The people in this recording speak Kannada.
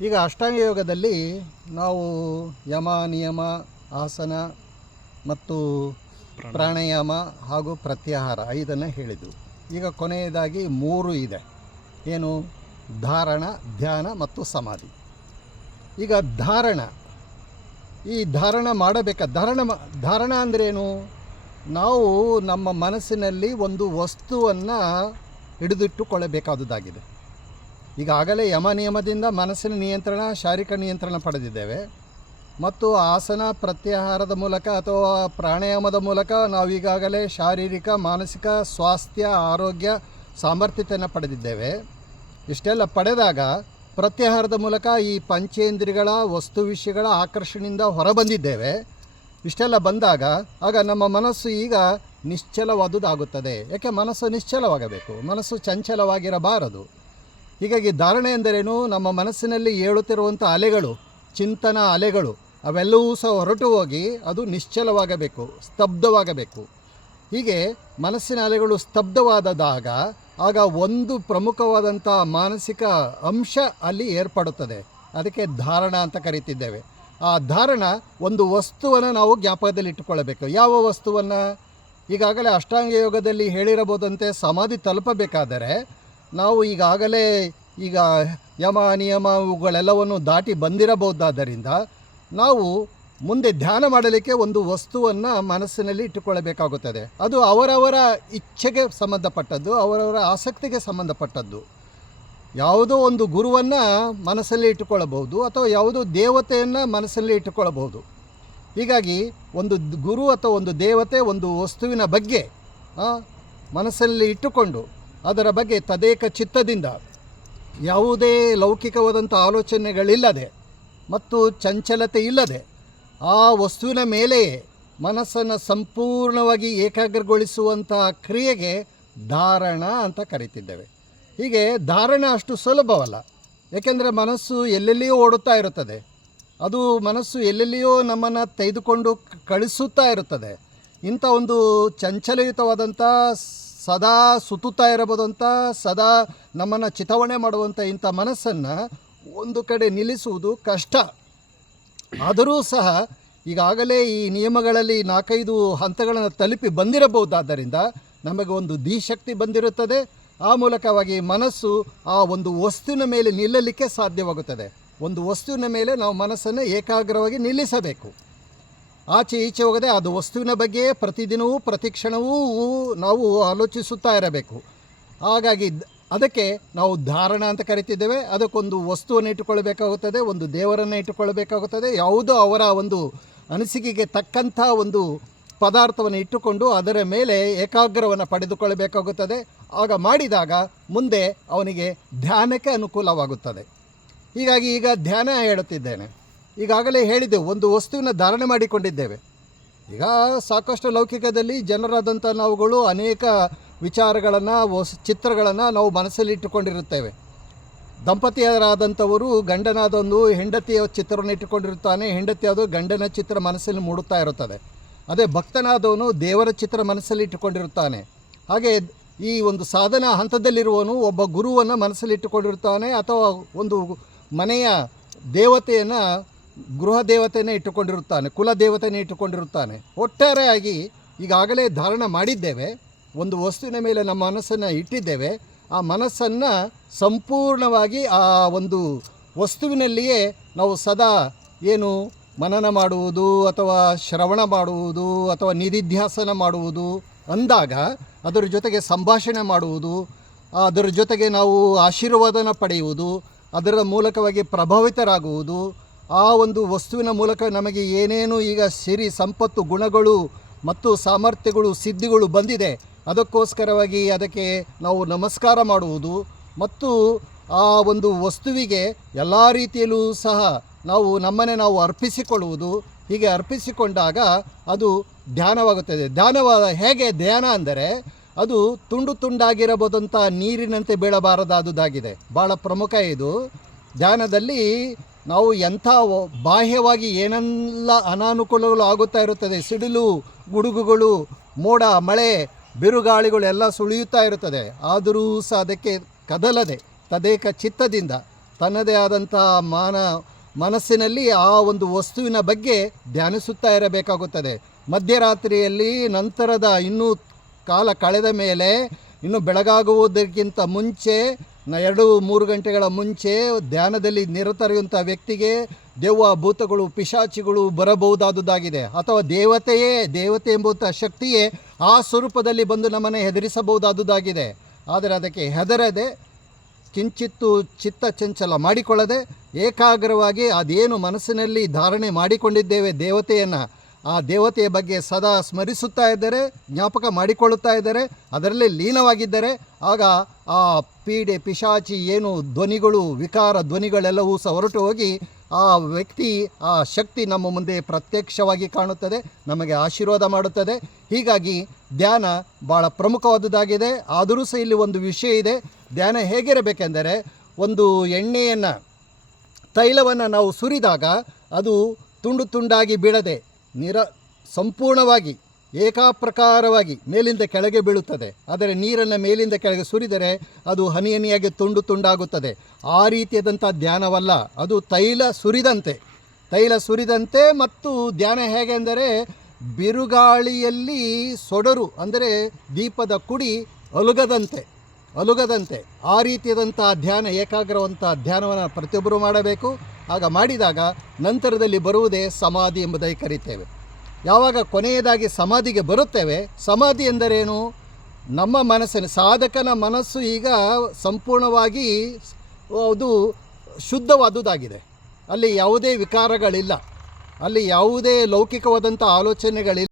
ಈಗ ಅಷ್ಟಾಂಗ ಯೋಗದಲ್ಲಿ ನಾವು ಯಮ ನಿಯಮ ಆಸನ ಮತ್ತು ಪ್ರಾಣಾಯಾಮ ಹಾಗೂ ಪ್ರತ್ಯಾಹಾರ 5 ಹೇಳಿದ್ವು. ಈಗ ಕೊನೆಯದಾಗಿ 3 ಇದೆ. ಏನು? ಧಾರಣ, ಧ್ಯಾನ ಮತ್ತು ಸಮಾಧಿ. ಈಗ ಈ ಧಾರಣ ಧಾರಣ ಅಂದ್ರೇನು? ನಾವು ನಮ್ಮ ಮನಸ್ಸಿನಲ್ಲಿ ಒಂದು ವಸ್ತುವನ್ನು ಹಿಡಿದಿಟ್ಟುಕೊಳ್ಳಬೇಕಾದುದಾಗಿದೆ. ಈಗಾಗಲೇ ಯಮ ನಿಯಮದಿಂದ ಮನಸ್ಸಿನ ನಿಯಂತ್ರಣ, ಶಾರೀರಿಕ ನಿಯಂತ್ರಣ ಪಡೆದಿದ್ದೇವೆ. ಮತ್ತು ಆಸನ ಪ್ರತ್ಯಾಹಾರದ ಮೂಲಕ ಅಥವಾ ಪ್ರಾಣಾಯಾಮದ ಮೂಲಕ ನಾವು ಈಗಾಗಲೇ ಶಾರೀರಿಕ ಮಾನಸಿಕ ಸ್ವಾಸ್ಥ್ಯ ಆರೋಗ್ಯ ಸಾಮರ್ಥ್ಯತೆಯನ್ನು ಪಡೆದಿದ್ದೇವೆ. ಇಷ್ಟೆಲ್ಲ ಪಡೆದಾಗ ಪ್ರತ್ಯಾಹಾರದ ಮೂಲಕ ಈ ಪಂಚೇಂದ್ರಿಯಗಳ ವಸ್ತು ವಿಷಯಗಳ ಆಕರ್ಷಣೆಯಿಂದ ಹೊರಬಂದಿದ್ದೇವೆ. ಇಷ್ಟೆಲ್ಲ ಬಂದಾಗ ಆಗ ನಮ್ಮ ಮನಸ್ಸು ಈಗ ನಿಶ್ಚಲವಾದುದಾಗುತ್ತದೆ. ಯಾಕೆ? ಮನಸ್ಸು ನಿಶ್ಚಲವಾಗಬೇಕು, ಮನಸ್ಸು ಚಂಚಲವಾಗಿರಬಾರದು. ಹೀಗಾಗಿ ಧಾರಣೆ ಎಂದರೇನು? ನಮ್ಮ ಮನಸ್ಸಿನಲ್ಲಿ ಏಳುತ್ತಿರುವಂಥ ಅಲೆಗಳು, ಚಿಂತನ ಅಲೆಗಳು ಅವೆಲ್ಲವೂ ಸಹ ಹೊರಟು ಹೋಗಿ ಅದು ನಿಶ್ಚಲವಾಗಬೇಕು, ಸ್ತಬ್ಧವಾಗಬೇಕು. ಹೀಗೆ ಮನಸ್ಸಿನ ಅಲೆಗಳು ಸ್ತಬ್ಧವಾದಾಗ ಆಗ ಒಂದು ಪ್ರಮುಖವಾದಂಥ ಮಾನಸಿಕ ಅಂಶ ಅಲ್ಲಿ ಏರ್ಪಡುತ್ತದೆ. ಅದಕ್ಕೆ ಧಾರಣ ಅಂತ ಕರೀತಿದ್ದೇವೆ. ಆ ಧಾರಣ ಒಂದು ವಸ್ತುವನ್ನು ನಾವು ಜ್ಞಾಪಕದಲ್ಲಿಟ್ಟುಕೊಳ್ಳಬೇಕು. ಯಾವ ವಸ್ತುವನ್ನು? ಈಗಾಗಲೇ ಅಷ್ಟಾಂಗ ಯೋಗದಲ್ಲಿ ಹೇಳಿರಬಹುದಂತೆ ಸಮಾಧಿ ತಲುಪಬೇಕಾದರೆ ನಾವು ಈಗಾಗಲೇ ಯಮ ನಿಯಮ ಇವುಗಳೆಲ್ಲವನ್ನು ದಾಟಿ ಬಂದಿರಬಹುದಾದ್ದರಿಂದ ನಾವು ಮುಂದೆ ಧ್ಯಾನ ಮಾಡಲಿಕ್ಕೆ ಒಂದು ವಸ್ತುವನ್ನು ಮನಸ್ಸಿನಲ್ಲಿ ಇಟ್ಟುಕೊಳ್ಳಬೇಕಾಗುತ್ತದೆ. ಅದು ಅವರವರ ಇಚ್ಛೆಗೆ ಸಂಬಂಧಪಟ್ಟದ್ದು, ಅವರವರ ಆಸಕ್ತಿಗೆ ಸಂಬಂಧಪಟ್ಟದ್ದು. ಯಾವುದೋ ಒಂದು ಗುರುವನ್ನು ಮನಸ್ಸಲ್ಲಿ ಇಟ್ಟುಕೊಳ್ಳಬಹುದು ಅಥವಾ ಯಾವುದೋ ದೇವತೆಯನ್ನು ಮನಸ್ಸಲ್ಲಿ ಇಟ್ಟುಕೊಳ್ಳಬಹುದು. ಹೀಗಾಗಿ ಒಂದು ಗುರು ಅಥವಾ ಒಂದು ದೇವತೆ ಒಂದು ವಸ್ತುವಿನ ಬಗ್ಗೆ ಮನಸ್ಸಲ್ಲಿ ಇಟ್ಟುಕೊಂಡು ಅದರ ಬಗ್ಗೆ ತದೇಕ ಚಿತ್ತದಿಂದ ಯಾವುದೇ ಲೌಕಿಕವಾದಂಥ ಆಲೋಚನೆಗಳಿಲ್ಲದೆ ಮತ್ತು ಚಂಚಲತೆ ಇಲ್ಲದೆ ಆ ವಸ್ತುವಿನ ಮೇಲೆಯೇ ಮನಸ್ಸನ್ನು ಸಂಪೂರ್ಣವಾಗಿ ಏಕಾಗ್ರಗೊಳಿಸುವಂಥ ಕ್ರಿಯೆಗೆ ಧಾರಣ ಅಂತ ಕರೀತಿದ್ದೇವೆ. ಹೀಗೆ ಧಾರಣ ಅಷ್ಟು ಸುಲಭವಲ್ಲ. ಏಕೆಂದರೆ ಮನಸ್ಸು ಎಲ್ಲೆಲ್ಲಿಯೋ ಓಡುತ್ತಾ ಇರುತ್ತದೆ. ಅದು ಮನಸ್ಸು ಎಲ್ಲೆಲ್ಲಿಯೋ ನಮ್ಮನ್ನು ತೆಗೆದುಕೊಂಡು ಕಳಿಸುತ್ತಾ ಇರುತ್ತದೆ. ಇಂಥ ಒಂದು ಚಂಚಲಯುತವಾದಂಥ ಸದಾ ಸುತ್ತುತ್ತಾ ಇರಬಹುದಂಥ ಸದಾ ನಮ್ಮನ್ನು ಚಿತಾವಣೆ ಮಾಡುವಂಥ ಇಂಥ ಮನಸ್ಸನ್ನು ಒಂದು ಕಡೆ ನಿಲ್ಲಿಸುವುದು ಕಷ್ಟ. ಆದರೂ ಸಹ ಈಗಾಗಲೇ ಈ ನಿಯಮಗಳಲ್ಲಿ 4-5 ಹಂತಗಳನ್ನು ತಲುಪಿ ಬಂದಿರಬಹುದಾದ್ದರಿಂದ ನಮಗೆ ಒಂದು ಧೀಶಕ್ತಿ ಬಂದಿರುತ್ತದೆ. ಆ ಮೂಲಕವಾಗಿ ಮನಸ್ಸು ಆ ಒಂದು ವಸ್ತುವಿನ ಮೇಲೆ ನಿಲ್ಲಲಿಕ್ಕೆ ಸಾಧ್ಯವಾಗುತ್ತದೆ. ಒಂದು ವಸ್ತುವಿನ ಮೇಲೆ ನಾವು ಮನಸ್ಸನ್ನು ಏಕಾಗ್ರವಾಗಿ ನಿಲ್ಲಿಸಬೇಕು. ಆಚೆ ಈಚೆ ಹೋಗದೆ ಅದು ವಸ್ತುವಿನ ಬಗ್ಗೆ ಪ್ರತಿದಿನವೂ ಪ್ರತಿಕ್ಷಣವೂ ನಾವು ಆಲೋಚಿಸುತ್ತಾ ಇರಬೇಕು. ಹಾಗಾಗಿ ಅದಕ್ಕೆ ನಾವು ಧಾರಣ ಅಂತ ಕರಿತಿದ್ದೇವೆ. ಅದಕ್ಕೊಂದು ವಸ್ತುವನ್ನು ಇಟ್ಟುಕೊಳ್ಬೇಕಾಗುತ್ತದೆ, ಒಂದು ದೇವರನ್ನು ಇಟ್ಟುಕೊಳ್ಬೇಕಾಗುತ್ತದೆ. ಯಾವುದೋ ಅವರ ಒಂದು ಅನಿಸಿಕೆಗೆ ತಕ್ಕಂಥ ಒಂದು ಪದಾರ್ಥವನ್ನು ಇಟ್ಟುಕೊಂಡು ಅದರ ಮೇಲೆ ಏಕಾಗ್ರವನ್ನು ಪಡೆದುಕೊಳ್ಳಬೇಕಾಗುತ್ತದೆ. ಆಗ ಮಾಡಿದಾಗ ಮುಂದೆ ಅವನಿಗೆ ಧ್ಯಾನಕ್ಕೆ ಅನುಕೂಲವಾಗುತ್ತದೆ. ಹೀಗಾಗಿ ಈಗ ಧ್ಯಾನ ಹೇಳುತ್ತಿದ್ದೇನೆ. ಈಗಾಗಲೇ ಹೇಳಿದ್ದೆವು, ಒಂದು ವಸ್ತುವಿನ ಧಾರಣೆ ಮಾಡಿಕೊಂಡಿದ್ದೇವೆ. ಈಗ ಸಾಕಷ್ಟು ಲೌಕಿಕದಲ್ಲಿ ಜನರಾದಂಥ ನಾವುಗಳು ಅನೇಕ ವಿಚಾರಗಳನ್ನು ಚಿತ್ರಗಳನ್ನು ನಾವು ಮನಸ್ಸಲ್ಲಿ ಇಟ್ಟುಕೊಂಡಿರುತ್ತೇವೆ. ದಂಪತಿಯರಾದಂಥವರು ಗಂಡನಾದೊಂದು ಹೆಂಡತಿಯ ಚಿತ್ರವನ್ನು ಇಟ್ಟುಕೊಂಡಿರುತ್ತಾನೆ, ಹೆಂಡತಿಯಾದ ಗಂಡನ ಚಿತ್ರ ಮನಸ್ಸಲ್ಲಿ ಮೂಡುತ್ತಾ ಇರುತ್ತದೆ. ಅದೇ ಭಕ್ತನಾದವನು ದೇವರ ಚಿತ್ರ ಮನಸ್ಸಲ್ಲಿ ಇಟ್ಟುಕೊಂಡಿರುತ್ತಾನೆ. ಹಾಗೆ ಈ ಒಂದು ಸಾಧನಾ ಹಂತದಲ್ಲಿರುವವನು ಒಬ್ಬ ಗುರುವನ್ನು ಮನಸ್ಸಲ್ಲಿ ಇಟ್ಟುಕೊಂಡಿರುತ್ತಾನೆ ಅಥವಾ ಒಂದು ಮನೆಯ ದೇವತೆಯನ್ನು, ಗೃಹ ದೇವತೆಯನ್ನು ಇಟ್ಟುಕೊಂಡಿರುತ್ತಾನೆ, ಕುಲ ದೇವತೆಯನ್ನು ಇಟ್ಟುಕೊಂಡಿರುತ್ತಾನೆ. ಒಟ್ಟಾರೆಯಾಗಿ ಈಗಾಗಲೇ ಧಾರಣ ಮಾಡಿದ್ದೇವೆ, ಒಂದು ವಸ್ತುವಿನ ಮೇಲೆ ನಮ್ಮ ಮನಸ್ಸನ್ನು ಇಟ್ಟಿದ್ದೇವೆ. ಆ ಮನಸ್ಸನ್ನು ಸಂಪೂರ್ಣವಾಗಿ ಆ ಒಂದು ವಸ್ತುವಿನಲ್ಲಿಯೇ ನಾವು ಸದಾ ಮನನ ಮಾಡುವುದು ಅಥವಾ ಶ್ರವಣ ಮಾಡುವುದು ಅಥವಾ ನಿಧಿಧ್ಯಾಸನ ಮಾಡುವುದು ಅಂದಾಗ ಅದರ ಜೊತೆಗೆ ಸಂಭಾಷಣೆ ಮಾಡುವುದು, ಅದರ ಜೊತೆಗೆ ನಾವು ಆಶೀರ್ವಾದನ ಪಡೆಯುವುದು, ಅದರ ಮೂಲಕವಾಗಿ ಪ್ರಭಾವಿತರಾಗುವುದು, ಆ ಒಂದು ವಸ್ತುವಿನ ಮೂಲಕ ನಮಗೆ ಏನೇನು ಈಗ ಸಿರಿ ಸಂಪತ್ತು ಗುಣಗಳು ಮತ್ತು ಸಾಮರ್ಥ್ಯಗಳು ಸಿದ್ಧಿಗಳು ಬಂದಿದೆ ಅದಕ್ಕೋಸ್ಕರವಾಗಿ ಅದಕ್ಕೆ ನಾವು ನಮಸ್ಕಾರ ಮಾಡುವುದು ಮತ್ತು ಆ ಒಂದು ವಸ್ತುವಿಗೆ ಎಲ್ಲ ರೀತಿಯಲ್ಲೂ ಸಹ ನಮ್ಮನ್ನೇ ನಾವು ಅರ್ಪಿಸಿಕೊಳ್ಳುವುದು. ಹೀಗೆ ಅರ್ಪಿಸಿಕೊಂಡಾಗ ಅದು ಧ್ಯಾನವಾಗುತ್ತದೆ. ಹೇಗೆ ಧ್ಯಾನ ಅಂದರೆ ಅದು ತುಂಡು ತುಂಡಾಗಿರಬಹುದಂಥ ನೀರಿನಂತೆ ಬೀಳಬಾರದಾದುದಾಗಿದೆ. ಭಾಳ ಪ್ರಮುಖ ಇದು. ಧ್ಯಾನದಲ್ಲಿ ನಾವು ಎಂಥ ಬಾಹ್ಯವಾಗಿ ಏನೆಲ್ಲ ಅನಾನುಕೂಲಗಳು ಆಗುತ್ತಾ ಇರುತ್ತದೆ, ಸಿಡಿಲು ಗುಡುಗುಗಳು, ಮೋಡ ಮಳೆ ಬಿರುಗಾಳಿಗಳು ಎಲ್ಲ ಸುಳಿಯುತ್ತಾ ಇರುತ್ತದೆ. ಆದರೂ ಸಹ ಅದಕ್ಕೆ ಕದಲದೆ ತದೇಕ ಚಿತ್ತದಿಂದ ತನ್ನದೇ ಆದಂಥ ಮನಸ್ಸಿನಲ್ಲಿ ಆ ಒಂದು ವಸ್ತುವಿನ ಬಗ್ಗೆ ಧ್ಯಾನಿಸುತ್ತಾ ಇರಬೇಕಾಗುತ್ತದೆ. ಮಧ್ಯರಾತ್ರಿಯಲ್ಲಿ ನಂತರದ ಇನ್ನೂ ಕಾಲ ಕಳೆದ ಮೇಲೆ ಇನ್ನು ಬೆಳಗಾಗುವುದಕ್ಕಿಂತ ಮುಂಚೆ 2-3 ಗಂಟೆಗಳ ಮುಂಚೆ ಧ್ಯಾನದಲ್ಲಿ ನಿರತರಿರುವಂಥ ವ್ಯಕ್ತಿಗೆ ದೆವ್ವ, ಭೂತಗಳು, ಪಿಶಾಚಿಗಳು ಬರಬಹುದಾದುದಾಗಿದೆ. ಅಥವಾ ದೇವತೆ ಎಂಬಂಥ ಶಕ್ತಿಯೇ ಆ ಸ್ವರೂಪದಲ್ಲಿ ಬಂದು ನಮ್ಮನ್ನು ಹೆದರಿಸಬಹುದಾದುದಾಗಿದೆ. ಆದರೆ ಅದಕ್ಕೆ ಹೆದರದೆ, ಕಿಂಚಿತ್ತು ಚಿತ್ತ ಚಂಚಲ ಮಾಡಿಕೊಳ್ಳದೆ, ಏಕಾಗ್ರವಾಗಿ ಅದೇನು ಮನಸ್ಸಿನಲ್ಲಿ ಧಾರಣೆ ಮಾಡಿಕೊಂಡಿದ್ದೇವೆ ದೇವತೆಯನ್ನು, ಆ ದೇವತೆಯ ಬಗ್ಗೆ ಸದಾ ಸ್ಮರಿಸುತ್ತಾ ಇದ್ದರೆ, ಜ್ಞಾಪಕ ಮಾಡಿಕೊಳ್ಳುತ್ತಾ ಇದ್ದರೆ, ಅದರಲ್ಲಿ ಲೀನವಾಗಿದ್ದರೆ, ಆಗ ಆ ಪೀಡೆ, ಪಿಶಾಚಿ ಏನು ಧ್ವನಿಗಳು, ವಿಕಾರ ಧ್ವನಿಗಳೆಲ್ಲವೂ ಸಹ ಹೊರಟು ಹೋಗಿ ಆ ವ್ಯಕ್ತಿ, ಆ ಶಕ್ತಿ ನಮ್ಮ ಮುಂದೆ ಪ್ರತ್ಯಕ್ಷವಾಗಿ ಕಾಣುತ್ತದೆ, ನಮಗೆ ಆಶೀರ್ವಾದ ಮಾಡುತ್ತದೆ. ಹೀಗಾಗಿ ಧ್ಯಾನ ಭಾಳ ಪ್ರಮುಖವಾದುದಾಗಿದೆ. ಆದರೂ ಸಹ ಇಲ್ಲಿ ಒಂದು ವಿಷಯ ಇದೆ. ಧ್ಯಾನ ಹೇಗಿರಬೇಕೆಂದರೆ, ಒಂದು ಎಣ್ಣೆಯನ್ನು, ತೈಲವನ್ನು ನಾವು ಸುರಿದಾಗ ಅದು ತುಂಡು ತುಂಡಾಗಿ ಬೀಳದೆ ಸಂಪೂರ್ಣವಾಗಿ ಏಕಾಪ್ರಕಾರವಾಗಿ ಮೇಲಿಂದ ಕೆಳಗೆ ಬೀಳುತ್ತದೆ. ಆದರೆ ನೀರನ್ನು ಮೇಲಿಂದ ಕೆಳಗೆ ಸುರಿದರೆ ಅದು ಹನಿ ಹನಿಯಾಗಿ ತುಂಡು ತುಂಡಾಗುತ್ತದೆ. ಆ ರೀತಿಯಾದಂಥ ಧ್ಯಾನವಲ್ಲ, ಅದು ತೈಲ ಸುರಿದಂತೆ. ಮತ್ತು ಧ್ಯಾನ ಹೇಗೆ ಅಂದರೆ, ಬಿರುಗಾಳಿಯಲ್ಲಿ ಸೊಡರು ಅಂದರೆ ದೀಪದ ಕುಡಿ ಅಲುಗದಂತೆ ಆ ರೀತಿಯಾದಂಥ ಧ್ಯಾನ, ಏಕಾಗ್ರವಂಥ ಧ್ಯಾನವನ್ನು ಪ್ರತಿಯೊಬ್ಬರು ಮಾಡಬೇಕು. ಆಗ ಮಾಡಿದಾಗ ನಂತರದಲ್ಲಿ ಬರುವುದೇ ಸಮಾಧಿ ಎಂಬುದಾಗಿ ಕರೀತೇವೆ. ಯಾವಾಗ ಕೊನೆಯದಾಗಿ ಸಮಾಧಿಗೆ ಬರುತ್ತೇವೆ, ಸಮಾಧಿ ಎಂದರೇನು? ನಮ್ಮ ಮನಸ್ಸಿನ, ಸಾಧಕನ ಮನಸ್ಸು ಈಗ ಸಂಪೂರ್ಣವಾಗಿ ಅದು ಶುದ್ಧವಾದುದಾಗಿದೆ. ಅಲ್ಲಿ ಯಾವುದೇ ವಿಕಾರಗಳಿಲ್ಲ, ಅಲ್ಲಿ ಯಾವುದೇ ಲೌಕಿಕವಾದಂಥ ಆಲೋಚನೆಗಳಿಲ್ಲ.